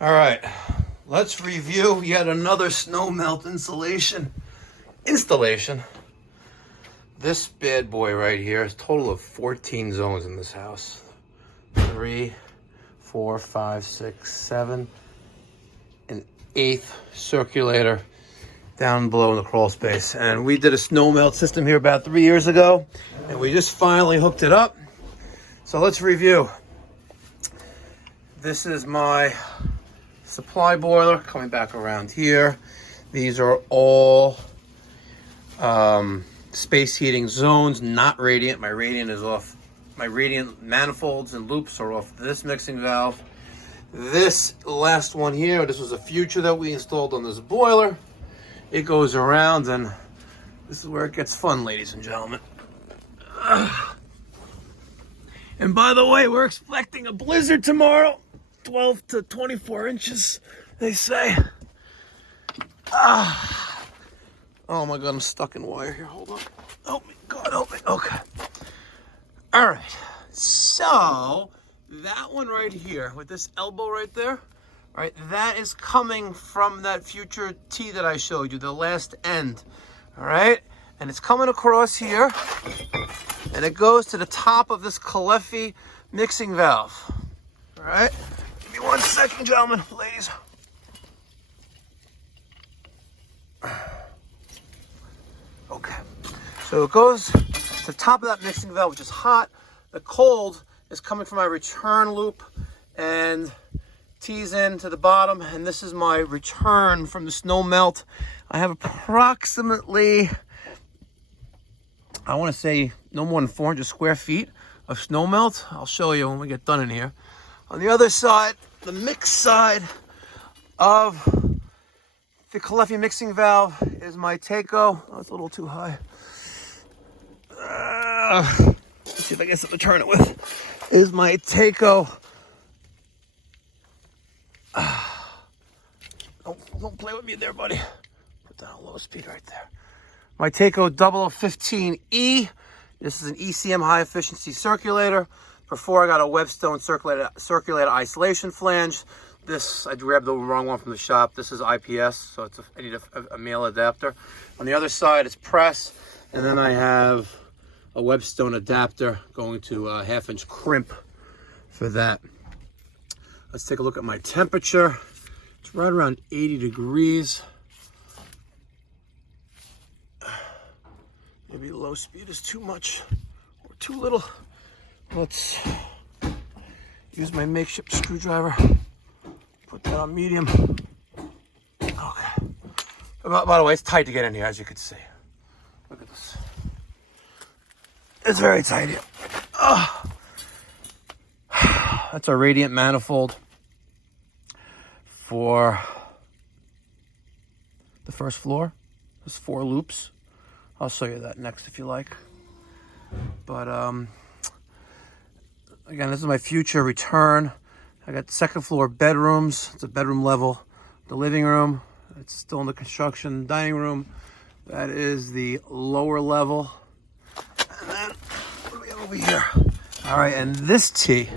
All right, let's review yet another snow melt installation. This bad boy right here is a total of 14 zones in this house. 3, 4, 5, 6, 7, an 8th circulator down below in the crawl space. And we did a snow melt system here about 3 years ago, and we just finally hooked it up. So let's review. This is my supply boiler coming back around here. These are all space heating zones, not radiant. My radiant is off. My radiant manifolds and loops are off this mixing valve. This last one here, this was a future that we installed on this boiler. It goes around, and this is where it gets fun, ladies and gentlemen. And by the way, we're expecting a blizzard tomorrow. 12 to 24 inches, they say. Oh my God, I'm stuck in wire here. Hold on. Help me, God, help me. Okay. All right. So that one right here with this elbow right there, right? That is coming from that future T that I showed you, the last end. All right. And it's coming across here, and it goes to the top of this Cleffi mixing valve. All right. Give me 1 second, gentlemen, ladies. Okay, so it goes to the top of that mixing valve, which is hot. The cold is coming from my return loop and tees in to the bottom, and this is my return from the snow melt. I have approximately, I want to say, no more than 400 square feet of snow melt. I'll show you when we get done in here. On the other side, the mix side of the Cleffi mixing valve is my Taco. Oh, it's a little too high. Let's see if I get something to turn it with. Is my Taco. Don't play with me there, buddy. Put that on low speed right there. My Taco 0015E. This is an ECM high efficiency circulator. Before I got a Webstone circulator isolation flange. This, I grabbed the wrong one from the shop. This is IPS, so I need a male adapter. On the other side is press, and then I have a Webstone adapter going to a 1/2-inch crimp for that. Let's take a look at my temperature. It's right around 80 degrees. Maybe low speed is too much or too little. Let's use my makeshift screwdriver. Put that on medium. Okay. By the way, it's tight to get in here, as you can see. Look at this. It's very tight here. That's a radiant manifold for the first floor. There's 4 loops. I'll show you that next if you like. But again, this is my future return. I got second floor bedrooms. It's a bedroom level. The living room, it's still in the construction. Dining room, that is the lower level. And then, what do we have over here? All right, and this T,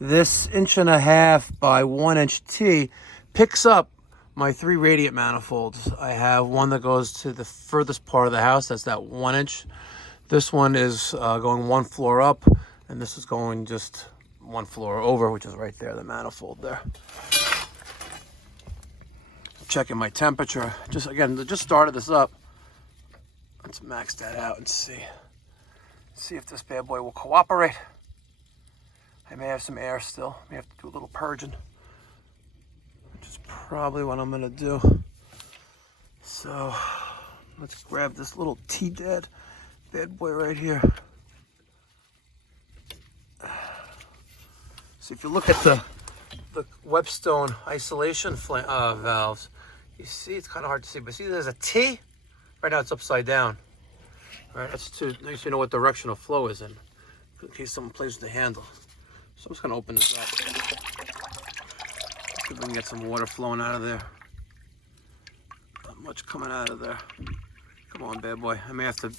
this 1.5 by 1 inch T, picks up my 3 radiant manifolds. I have one that goes to the furthest part of the house. That's that 1 inch. This one is going 1 floor up, and this is going just 1 floor over, which is right there, the manifold there. Checking my temperature. Just started this up. Let's max that out and see if this bad boy will cooperate. I may have some air still. May have to do a little purging, which is probably what I'm gonna do. So let's grab this little T-Dad bad boy right here. So if you look at the Webstone isolation valves, you see it's kind of hard to see, but see there's a T. Right now it's upside down. All right, that's to make sure you know what direction of flow is in case someone plays with the handle. So I'm just gonna open this up. See if we can get some water flowing out of there. Not much coming out of there. Come on, bad boy. I may have to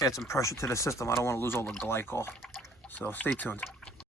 add some pressure to the system. I don't want to lose all the glycol. So stay tuned.